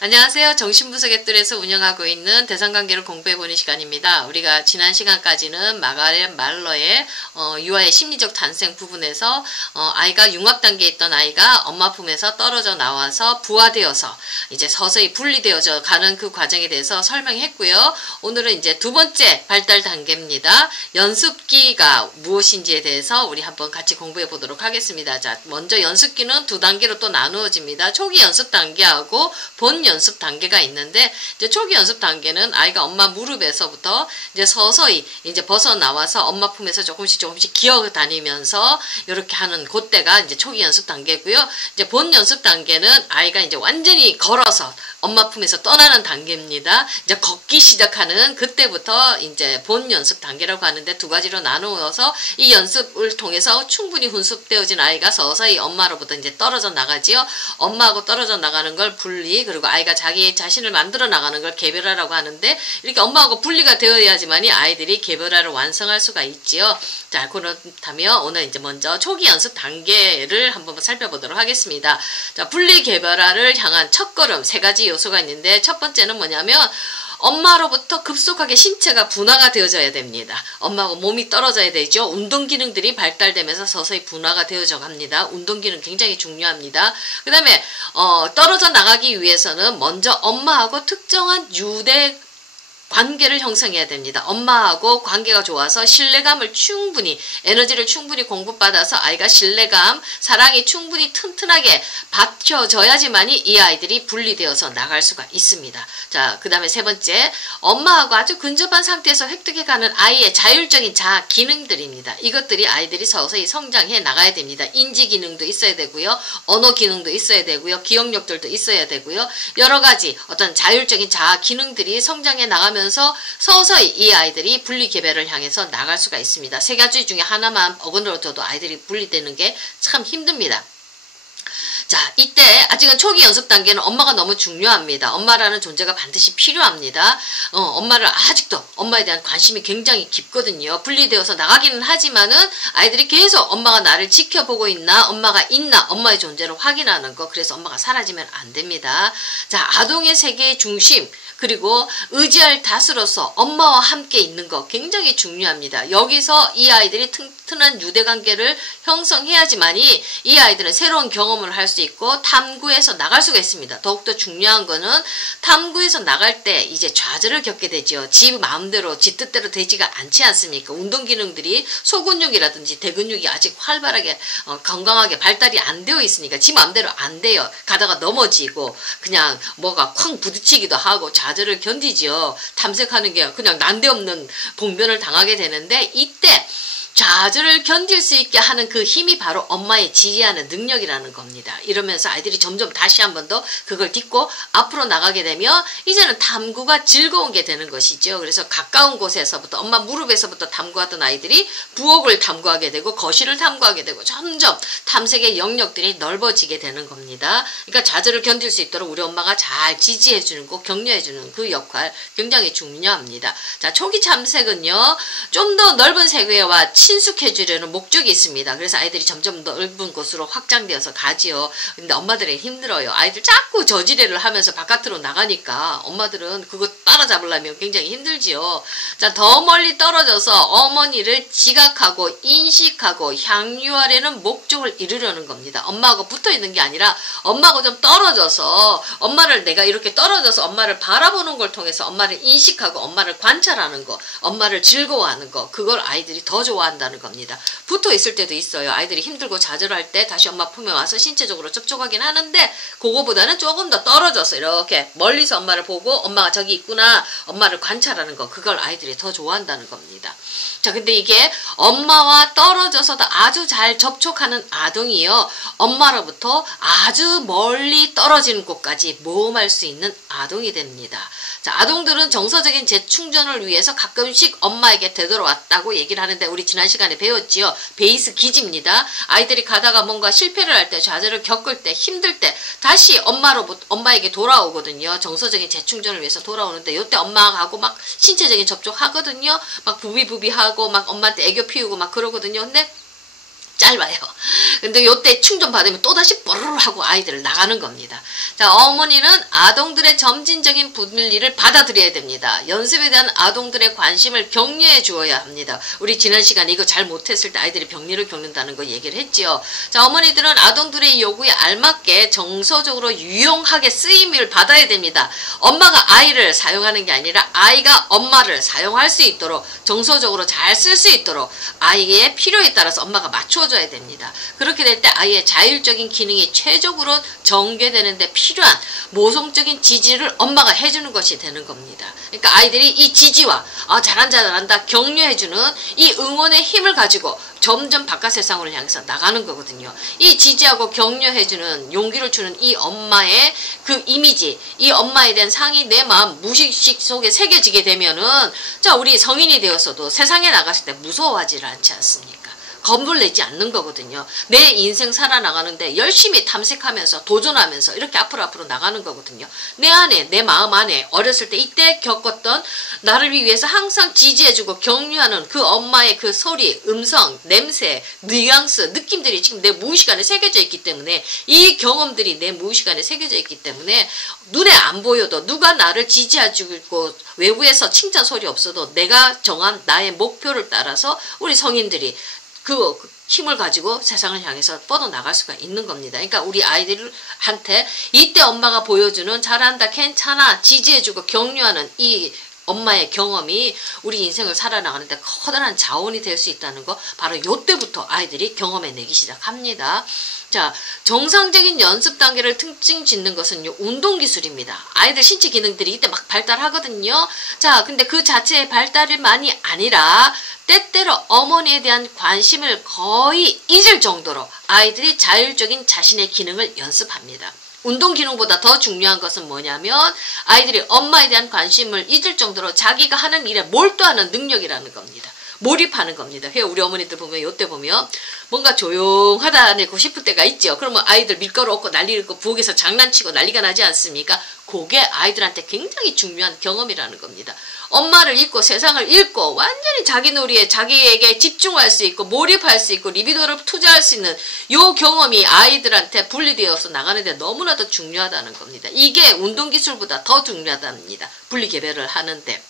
안녕하세요. 정신분석의 뜰에서 운영하고 있는 대상관계를 공부해보는 시간입니다. 우리가 지난 시간까지는 마가렛 말러의 유아의 심리적 탄생 부분에서 아이가 융합 단계에 있던 아이가 엄마 품에서 떨어져 나와서 부화되어서 이제 서서히 분리되어져 가는 그 과정에 대해서 설명했고요. 오늘은 이제 두 번째 발달 단계입니다. 연습기가 무엇인지에 대해서 우리 한번 같이 공부해 보도록 하겠습니다. 자, 먼저 연습기는 두 단계로 또 나누어집니다. 초기 연습 단계하고 본 연습 단계가 있는데, 이제 초기 연습 단계는 아이가 엄마 무릎에서부터 이제 서서히 이제 벗어나와서 엄마 품에서 조금씩 기어 다니면서 이렇게 하는 그때가 이제 초기 연습 단계고요. 이제 본 연습 단계는 아이가 이제 완전히 걸어서 엄마 품에서 떠나는 단계입니다. 이제 걷기 시작하는 그때부터 이제 본 연습 단계라고 하는데, 두 가지로 나누어서 이 연습을 통해서 충분히 훈습되어진 아이가 서서히 엄마로부터 이제 떨어져 나가지요. 엄마하고 떨어져 나가는 걸 분리, 그리고 아이가 자기 자신을 만들어 나가는 걸 개별화라고 하는데, 이렇게 엄마하고 분리가 되어야지만이 아이들이 개별화를 완성할 수가 있지요. 자, 그렇다면 오늘 이제 먼저 초기 연습 단계를 한번 살펴보도록 하겠습니다. 자, 분리 개별화를 향한 첫걸음 세 가지 요소가 있는데, 첫 번째는 뭐냐면 엄마로부터 급속하게 신체가 분화가 되어져야 됩니다. 엄마하고 몸이 떨어져야 되죠. 운동 기능들이 발달되면서 서서히 분화가 되어져 갑니다. 운동 기능 굉장히 중요합니다. 그 다음에 떨어져 나가기 위해서는 먼저 엄마하고 특정한 유대 관계를 형성해야 됩니다. 엄마하고 관계가 좋아서 신뢰감을 충분히, 에너지를 충분히 공급받아서 아이가 신뢰감, 사랑이 충분히 튼튼하게 받쳐져야지만이 이 아이들이 분리되어서 나갈 수가 있습니다. 자, 그 다음에 세 번째, 엄마하고 아주 근접한 상태에서 획득해가는 아이의 자율적인 자아 기능들입니다. 이것들이 아이들이 서서히 성장해 나가야 됩니다. 인지 기능도 있어야 되고요. 언어 기능도 있어야 되고요. 기억력들도 있어야 되고요. 여러 가지 어떤 자율적인 자아 기능들이 성장해 나가면 서서히 이 아이들이 분리 개별을 향해서 나갈 수가 있습니다. 세 가지 중에 하나만 어긋러져도 아이들이 분리되는 게 참 힘듭니다. 자, 이때 아직은 초기 연습 단계는 엄마가 너무 중요합니다. 엄마라는 존재가 반드시 필요합니다. 엄마를 아직도 엄마에 대한 관심이 굉장히 깊거든요. 분리되어서 나가기는 하지만은 아이들이 계속 엄마가 나를 지켜보고 있나, 엄마가 있나, 엄마의 존재를 확인하는 거. 그래서 엄마가 사라지면 안 됩니다. 자, 아동의 세계의 중심, 그리고 의지할 다스로서 엄마와 함께 있는 거 굉장히 중요합니다. 여기서 이 아이들이 튼튼한 유대관계를 형성해야지만이 이 아이들은 새로운 경험을 할 수 있고 탐구해서 나갈 수가 있습니다. 더욱더 중요한 거는 탐구해서 나갈 때 이제 좌절을 겪게 되죠. 지 마음대로, 지 뜻대로 되지가 않지 않습니까? 운동 기능들이 소근육이라든지 대근육이 아직 활발하게 건강하게 발달이 안 되어 있으니까 지 마음대로 안 돼요. 가다가 넘어지고 그냥 뭐가 쾅 부딪히기도 하고 좌절을 견디지요. 탐색하는 게 그냥 난데없는 봉변을 당하게 되는데, 이때 좌절을 견딜 수 있게 하는 그 힘이 바로 엄마의 지휘하는 능력이라는 겁니다. 이러면서 아이들이 점점 다시 한 번 더 그걸 딛고 앞으로 나가게 되면 이제는 탐구가 즐거운 게 되는 것이죠. 그래서 가까운 곳에서부터, 엄마 무릎에서부터 탐구하던 아이들이 부엌을 탐구하게 되고 거실을 탐구하게 되고 점점 탐색의 영역들이 넓어지게 되는 겁니다. 그러니까 좌절을 견딜 수 있도록 우리 엄마가 잘 지지해주는 거, 격려해주는 그 역할 굉장히 중요합니다. 자, 초기 탐색은요, 좀 더 넓은 세계와 친숙해지려는 목적이 있습니다. 그래서 아이들이 점점 넓은 곳으로 확장되어서 가지요. 근데 엄마들이 힘들어요. 아이들 자꾸 저지레를 하면서 바깥으로 나가니까 엄마들은 그거 따라잡으려면 굉장히 힘들지요. 자, 더 멀리 떨어져서 어머니를 지각하고 인식하고 향유하려는 목적을 이루려는 겁니다. 엄마하고 붙어있는 게 아니라 엄마하고 좀 떨어져서 엄마를, 내가 이렇게 떨어져서 엄마를 바라보는 걸 통해서 엄마를 인식하고 엄마를 관찰하는 거, 엄마를 즐거워하는 거, 그걸 아이들이 더 좋아한다는 겁니다. 붙어 있을 때도 있어요. 아이들이 힘들고 좌절할 때 다시 엄마 품에 와서 신체적으로 접촉하긴 하는데, 그거보다는 조금 더 떨어져서 이렇게 멀리서 엄마를 보고 엄마가 저기 있구나, 엄마를 관찰하는 거, 그걸 아이들이 더 좋아한다는 겁니다. 자, 근데 이게 엄마와 떨어져서도 아주 잘 접촉하는 아동이요, 엄마로부터 아주 멀리 떨어지는 곳까지 모험할 수 있는 아동이 됩니다. 자, 아동들은 정서적인 재충전을 위해서 가끔씩 엄마에게 되돌아왔다고 얘기를 하는데, 우리 지난 시간에 배웠지요. 베이스 기지입니다. 아이들이 가다가 뭔가 실패를 할 때, 좌절을 겪을 때, 힘들 때 다시 엄마에게 돌아오거든요. 정서적인 재충전을 위해서 돌아오는데, 이때 엄마하고 막 신체적인 접촉하거든요. 막 부비부비하고 막 엄마한테 애교 피우고 막 그러거든요. 근데 짧아요. 근데 요때 충전 받으면 또다시 뽀르르 하고 아이들을 나가는 겁니다. 자, 어머니는 아동들의 점진적인 분리를 받아들여야 됩니다. 연습에 대한 아동들의 관심을 격려해 주어야 합니다. 우리 지난 시간에 이거 잘 못했을 때 아이들이 병리를 겪는다는 거 얘기를 했지요. 자, 어머니들은 아동들의 요구에 알맞게 정서적으로 유용하게 쓰임을 받아야 됩니다. 엄마가 아이를 사용하는 게 아니라 아이가 엄마를 사용할 수 있도록 정서적으로 잘 쓸 수 있도록 아이의 필요에 따라서 엄마가 맞춰줘야 됩니다. 그렇게 될 때 아이의 자율적인 기능이 최적으로 전개되는데 필요한 모성적인 지지를 엄마가 해주는 것이 되는 겁니다. 그러니까 아이들이 이 지지와 잘한다 잘한다 격려해주는 이 응원의 힘을 가지고 점점 바깥 세상으로 향해서 나가는 거거든요. 이 지지하고 격려해주는 용기를 주는 이 엄마의 그 이미지, 이 엄마에 대한 상이 내 마음 무의식 속에 새겨지게 되면은 자, 우리 성인이 되어서도 세상에 나갔을 때 무서워하지를 않지 않습니까? 겁을 내지 않는 거거든요. 내 인생 살아나가는데 열심히 탐색하면서 도전하면서 이렇게 앞으로 나가는 거거든요. 내 안에, 내 마음 안에 어렸을 때 이때 겪었던 나를 위해서 항상 지지해주고 격려하는 그 엄마의 그 소리, 음성, 냄새, 뉘앙스, 느낌들이 지금 내 무의식 안에 새겨져 있기 때문에 이 경험들이 내 무의식 안에 새겨져 있기 때문에 눈에 안 보여도 누가 나를 지지해주고 있고 외부에서 칭찬 소리 없어도 내가 정한 나의 목표를 따라서 우리 성인들이 그 힘을 가지고 세상을 향해서 뻗어나갈 수가 있는 겁니다. 그러니까 우리 아이들한테 이때 엄마가 보여주는 잘한다, 괜찮아, 지지해주고 격려하는 이 엄마의 경험이 우리 인생을 살아나가는데 커다란 자원이 될 수 있다는 거 바로 요때부터 아이들이 경험해내기 시작합니다. 자, 정상적인 연습 단계를 특징 짓는 것은요, 운동기술입니다. 아이들 신체 기능들이 이때 막 발달하거든요. 자, 근데 그 자체의 발달만이 아니라 때때로 어머니에 대한 관심을 거의 잊을 정도로 아이들이 자율적인 자신의 기능을 연습합니다. 운동 기능보다 더 중요한 것은 뭐냐면 아이들이 엄마에 대한 관심을 잊을 정도로 자기가 하는 일에 몰두하는 능력이라는 겁니다. 몰입하는 겁니다. 우리 어머니들 보면 요때 보면 뭔가 조용하다고 싶을 때가 있죠. 그러면 아이들 밀가루 얻고 난리 있고 부엌에서 장난치고 난리가 나지 않습니까? 그게 아이들한테 굉장히 중요한 경험이라는 겁니다. 엄마를 잊고 세상을 잃고 완전히 자기 놀이에 자기에게 집중할 수 있고 몰입할 수 있고 리비도를 투자할 수 있는 요 경험이 아이들한테 분리되어서 나가는데 너무나도 중요하다는 겁니다. 이게 운동기술보다 더 중요하답니다. 분리개별을 하는데.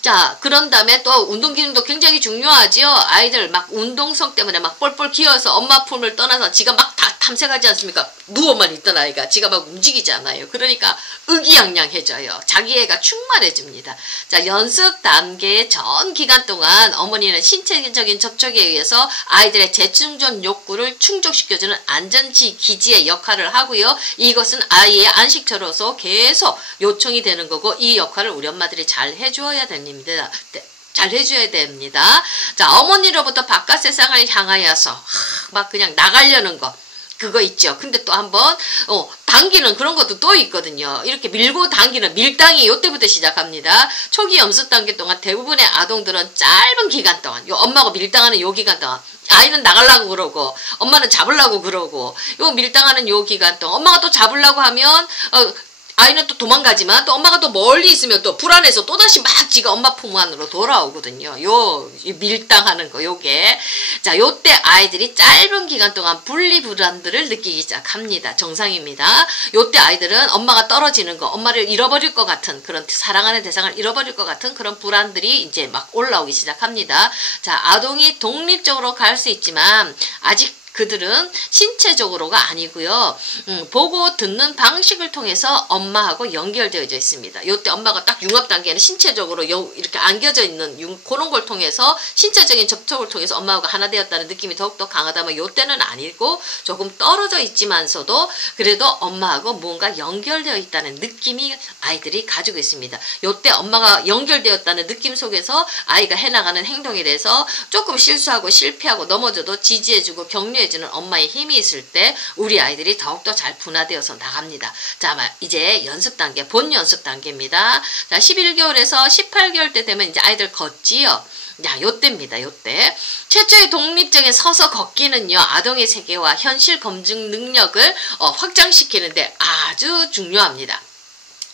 자, 그런 다음에 또 운동 기능도 굉장히 중요하지요. 아이들 막 운동성 때문에 막 뻘뻘 기어서 엄마 품을 떠나서 지가 막 다 탐색하지 않습니까? 누워만 있던 아이가 지가 막 움직이지 않아요. 그러니까 의기양양해져요. 자기애가 충만해집니다. 자, 연습 단계의 전 기간 동안 어머니는 신체적인 접촉에 의해서 아이들의 재충전 욕구를 충족시켜주는 안전지 기지의 역할을 하고요. 이것은 아이의 안식처로서 계속 요청이 되는 거고 이 역할을 우리 엄마들이 잘 해주어야 됩니다. 잘 해줘야 됩니다. 자, 어머니로부터 바깥 세상을 향하여서 막 그냥 나가려는 거 그거 있죠. 근데 또 한번 당기는 그런 것도 또 있거든요. 이렇게 밀고 당기는 밀당이 요때부터 시작합니다. 초기 연습 단계 동안 대부분의 아동들은 짧은 기간 동안 요 엄마가 밀당하는 요 기간 동안 아이는 나가려고 그러고 엄마는 잡으려고 그러고 요 밀당하는 요 기간 동안 엄마가 또 잡으려고 하면 아이는 또 도망가지만 또 엄마가 또 멀리 있으면 또 불안해서 또다시 막 지가 엄마 품 안으로 돌아오거든요. 요 밀당하는 거 요게. 자, 요때 아이들이 짧은 기간 동안 분리 불안들을 느끼기 시작합니다. 정상입니다. 요때 아이들은 엄마가 떨어지는 거, 엄마를 잃어버릴 것 같은 그런 사랑하는 대상을 잃어버릴 것 같은 그런 불안들이 이제 막 올라오기 시작합니다. 자, 아동이 독립적으로 갈 수 있지만 아직 그들은 신체적으로가 아니고요. 보고 듣는 방식을 통해서 엄마하고 연결되어져 있습니다. 요때 엄마가 딱 융합 단계는 신체적으로 이렇게 안겨져 있는 그런 걸 통해서 신체적인 접촉을 통해서 엄마하고 하나 되었다는 느낌이 더욱더 강하다면 요때는 아니고 조금 떨어져 있지만서도 그래도 엄마하고 뭔가 연결되어 있다는 느낌이 아이들이 가지고 있습니다. 요때 엄마가 연결되었다는 느낌 속에서 아이가 해나가는 행동에 대해서 조금 실수하고 실패하고 넘어져도 지지해주고 격려해주는 엄마의 힘이 있을 때 우리 아이들이 더욱더 잘 분화되어서 나갑니다. 자, 이제 연습 단계, 본 연습 단계입니다. 자, 11개월에서 18개월 때 되면 이제 아이들 걷지요. 야, 요때입니다. 요때. 최초의 독립적인 서서 걷기는요, 아동의 세계와 현실 검증 능력을 확장시키는데 아주 중요합니다.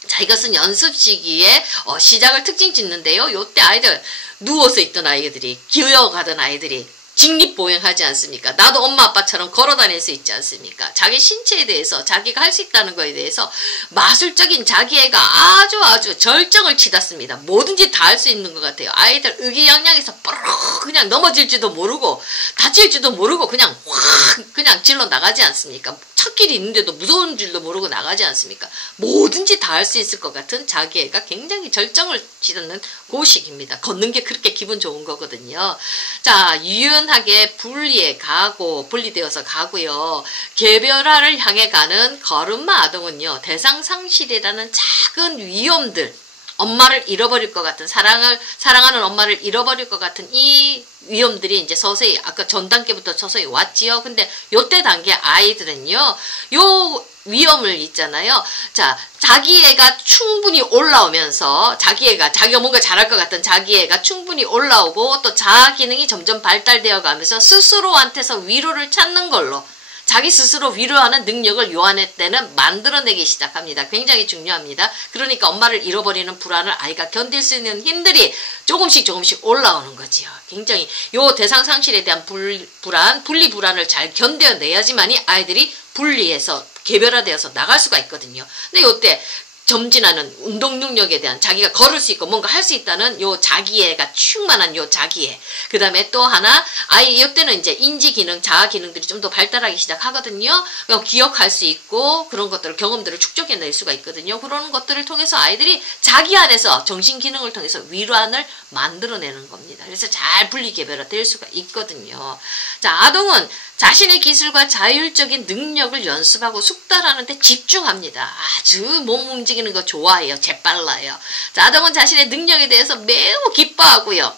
자, 이것은 연습 시기에 시작을 특징 짓는데요. 요때 아이들 누워서 있던 아이들이 기어가던 아이들이 직립보행하지 않습니까? 나도 엄마 아빠처럼 걸어다닐 수 있지 않습니까? 자기 신체에 대해서 자기가 할 수 있다는 거에 대해서 마술적인 자기애가 아주 절정을 치닫습니다. 뭐든지 다 할 수 있는 것 같아요. 아이들 의기양양해서 뽀록 그냥 넘어질지도 모르고 다칠지도 모르고 그냥 확 그냥 질러 나가지 않습니까? 찻길이 있는데도 무서운 줄도 모르고 나가지 않습니까? 뭐든지 다 할 수 있을 것 같은 자기애가 굉장히 절정을 치닫는 고식입니다. 걷는 게 그렇게 기분 좋은 거거든요. 자, 유연하게 분리되어서 가고요. 개별화를 향해 가는 걸음마 아동은요. 대상상실이라는 작은 위험들, 엄마를 잃어버릴 것 같은, 사랑하는 엄마를 잃어버릴 것 같은 이 위험들이 이제 서서히, 아까 전 단계부터 서서히 왔지요. 근데 요때 단계 아이들은요, 요 위험을 있잖아요. 자, 자기애가 충분히 올라오면서, 자기가 뭔가 잘할 것 같은 자기애가 충분히 올라오고, 또 자아 기능이 점점 발달되어 가면서 스스로한테서 위로를 찾는 걸로, 자기 스스로 위로하는 능력을 요한의 때는 만들어내기 시작합니다. 굉장히 중요합니다. 그러니까 엄마를 잃어버리는 불안을 아이가 견딜 수 있는 힘들이 조금씩 올라오는 거지요. 굉장히 요 대상 상실에 대한 분리 불안을 잘 견뎌내야지만이 아이들이 분리해서 개별화되어서 나갈 수가 있거든요. 근데 요때 점진하는 운동 능력에 대한, 자기가 걸을 수 있고 뭔가 할 수 있다는 요 자기애가 충만한 요 자기애. 그 다음에 또 하나, 이때는 이제 인지 기능, 자아 기능들이 좀 더 발달하기 시작하거든요. 기억할 수 있고 그런 것들을, 경험들을 축적해낼 수가 있거든요. 그런 것들을 통해서 아이들이 자기 안에서 정신 기능을 통해서 위로안을 만들어내는 겁니다. 그래서 잘 분리 개별화 될 수가 있거든요. 자, 아동은 자신의 기술과 자율적인 능력을 연습하고 숙달하는 데 집중합니다. 아주 몸 움직이는 거 좋아해요. 재빨라요. 자, 아동은 자신의 능력에 대해서 매우 기뻐하고요.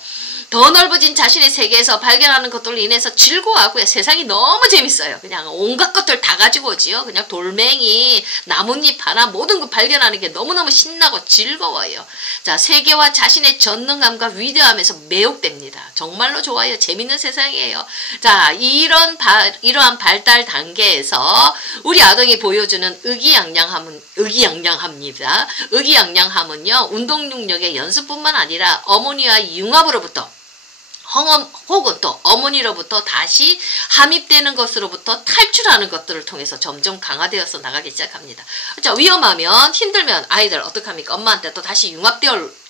더 넓어진 자신의 세계에서 발견하는 것들로 인해서 즐거워하고요. 세상이 너무 재밌어요. 그냥 온갖 것들 다 가지고 오지요. 그냥 돌멩이, 나뭇잎 하나 모든 거 발견하는 게 너무너무 신나고 즐거워요. 자, 세계와 자신의 전능함과 위대함에서 매혹됩니다. 정말로 좋아요. 재밌는 세상이에요. 자, 이러한 발달 단계에서 우리 아동이 보여주는 의기양양함입니다. 의기양양함은요, 운동 능력의 연습뿐만 아니라 어머니와 융합으로부터 혹은 또 어머니로부터 다시 함입되는 것으로부터 탈출하는 것들을 통해서 점점 강화되어서 나가기 시작합니다. 자, 위험하면, 힘들면 아이들 어떡합니까? 엄마한테 또 다시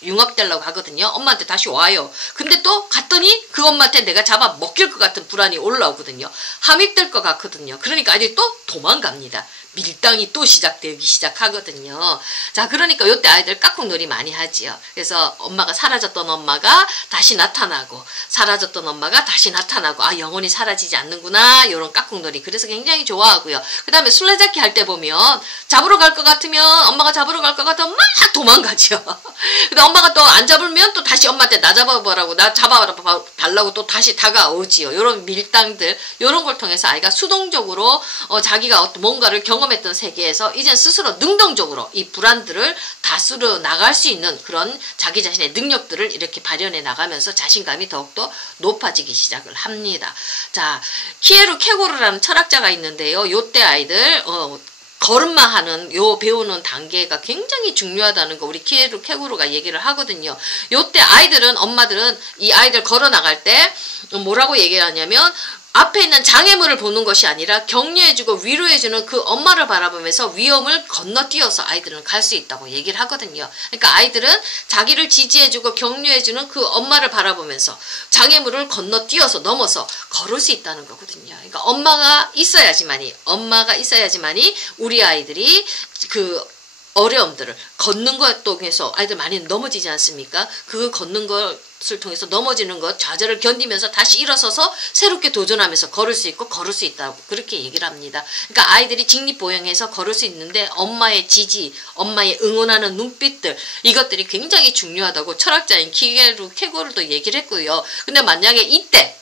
융합되려고 하거든요. 엄마한테 다시 와요. 근데 또 갔더니 그 엄마한테 내가 잡아 먹힐 것 같은 불안이 올라오거든요. 함입될 것 같거든요. 그러니까 아이들이 또 도망갑니다. 밀당이 또 시작되기 시작하거든요. 자, 그러니까 요때 아이들 깍꿍놀이 많이 하지요. 그래서 사라졌던 엄마가 다시 나타나고, 사라졌던 엄마가 다시 나타나고, 아, 영원히 사라지지 않는구나, 요런 깍꿍놀이. 그래서 굉장히 좋아하고요. 그 다음에 술래잡기 할 때 보면, 잡으러 갈 것 같으면, 엄마가 잡으러 갈 것 같으면 막 도망가죠. 근데 엄마가 또 안 잡으면 또 다시 엄마한테 나 잡아보라고, 나 잡아달라고 또 다시 다가오지요. 요런 밀당들, 요런 걸 통해서 아이가 수동적으로 자기가 뭔가를 경험했던 세계에서 이제 스스로 능동적으로 이 불안들을 다스려 나갈 수 있는 그런 자기 자신의 능력들을 이렇게 발현해 나가면서 자신감이 더욱더 높아지기 시작을 합니다. 자, 키에루 케고르라는 철학자가 있는데요. 요때 아이들 걸음마 하는 배우는 단계가 굉장히 중요하다는 거 우리 키에루 케고르가 얘기를 하거든요. 요때 엄마들은 이 아이들 걸어 나갈 때 뭐라고 얘기를 하냐면, 앞에 있는 장애물을 보는 것이 아니라 격려해주고 위로해주는 그 엄마를 바라보면서 위험을 건너뛰어서 아이들은 갈 수 있다고 얘기를 하거든요. 그러니까 아이들은 자기를 지지해주고 격려해주는 그 엄마를 바라보면서 장애물을 건너뛰어서 넘어서 걸을 수 있다는 거거든요. 그러니까 엄마가 있어야지만이 우리 아이들이 그 어려움들을 걷는 것 통해서 아이들 많이 넘어지지 않습니까? 그 걷는 것을 통해서 넘어지는 것, 좌절을 견디면서 다시 일어서서 새롭게 도전하면서 걸을 수 있고 걸을 수 있다고 그렇게 얘기를 합니다. 그러니까 아이들이 직립보행해서 걸을 수 있는데 엄마의 지지, 엄마의 응원하는 눈빛들, 이것들이 굉장히 중요하다고 철학자인 키에루 케고르도 얘기를 했고요. 근데 만약에 이때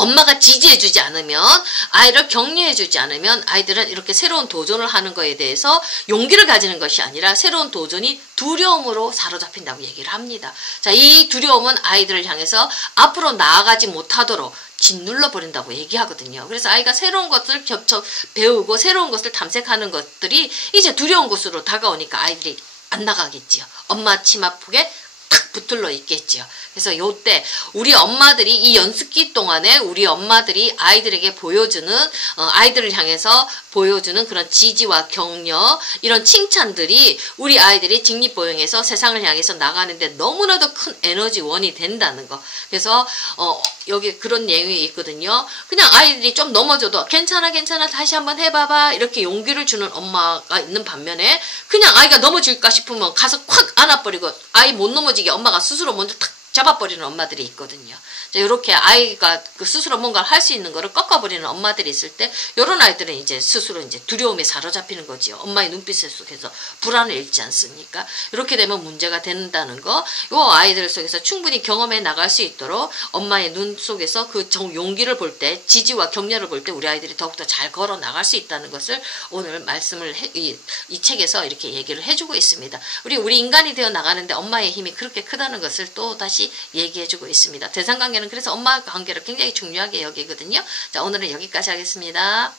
엄마가 지지해주지 않으면, 아이를 격려해주지 않으면 아이들은 이렇게 새로운 도전을 하는 거에 대해서 용기를 가지는 것이 아니라 새로운 도전이 두려움으로 사로잡힌다고 얘기를 합니다. 자, 이 두려움은 아이들을 향해서 앞으로 나아가지 못하도록 짓눌러 버린다고 얘기하거든요. 그래서 아이가 새로운 것을 배우고 새로운 것을 탐색하는 것들이 이제 두려운 곳으로 다가오니까 아이들이 안 나가겠지요. 엄마 치마 폭에 탁 탁 붙들러 있겠죠. 그래서 요때 우리 엄마들이 이 연습기 동안에 우리 엄마들이 아이들에게 보여주는 아이들을 향해서 보여주는 그런 지지와 격려 이런 칭찬들이 우리 아이들이 직립보행해서 세상을 향해서 나가는데 너무나도 큰 에너지원이 된다는 거. 그래서 여기 그런 내용이 있거든요. 그냥 아이들이 좀 넘어져도 괜찮아 다시 한번 해봐봐 이렇게 용기를 주는 엄마가 있는 반면에 그냥 아이가 넘어질까 싶으면 가서 콱 안아버리고 아이 못 넘어지게 엄마가 스스로 먼저 탁 잡아버리는 엄마들이 있거든요. 이렇게 아이가 그 스스로 뭔가를 할 수 있는 거를 꺾어버리는 엄마들이 있을 때 이런 아이들은 이제 스스로 이제 두려움에 사로잡히는 거지요. 엄마의 눈빛 속에서 불안을 잃지 않습니까? 이렇게 되면 문제가 된다는 거. 요 아이들 속에서 충분히 경험해 나갈 수 있도록 엄마의 눈 속에서 그 용기를 볼 때 지지와 격려를 볼 때 우리 아이들이 더욱더 잘 걸어 나갈 수 있다는 것을 오늘 말씀을 이 책에서 이렇게 얘기를 해주고 있습니다. 우리 인간이 되어 나가는데 엄마의 힘이 그렇게 크다는 것을 또 다시 얘기해주고 있습니다. 대상관계는 그래서 엄마 관계를 굉장히 중요하게 여기거든요. 자, 오늘은 여기까지 하겠습니다.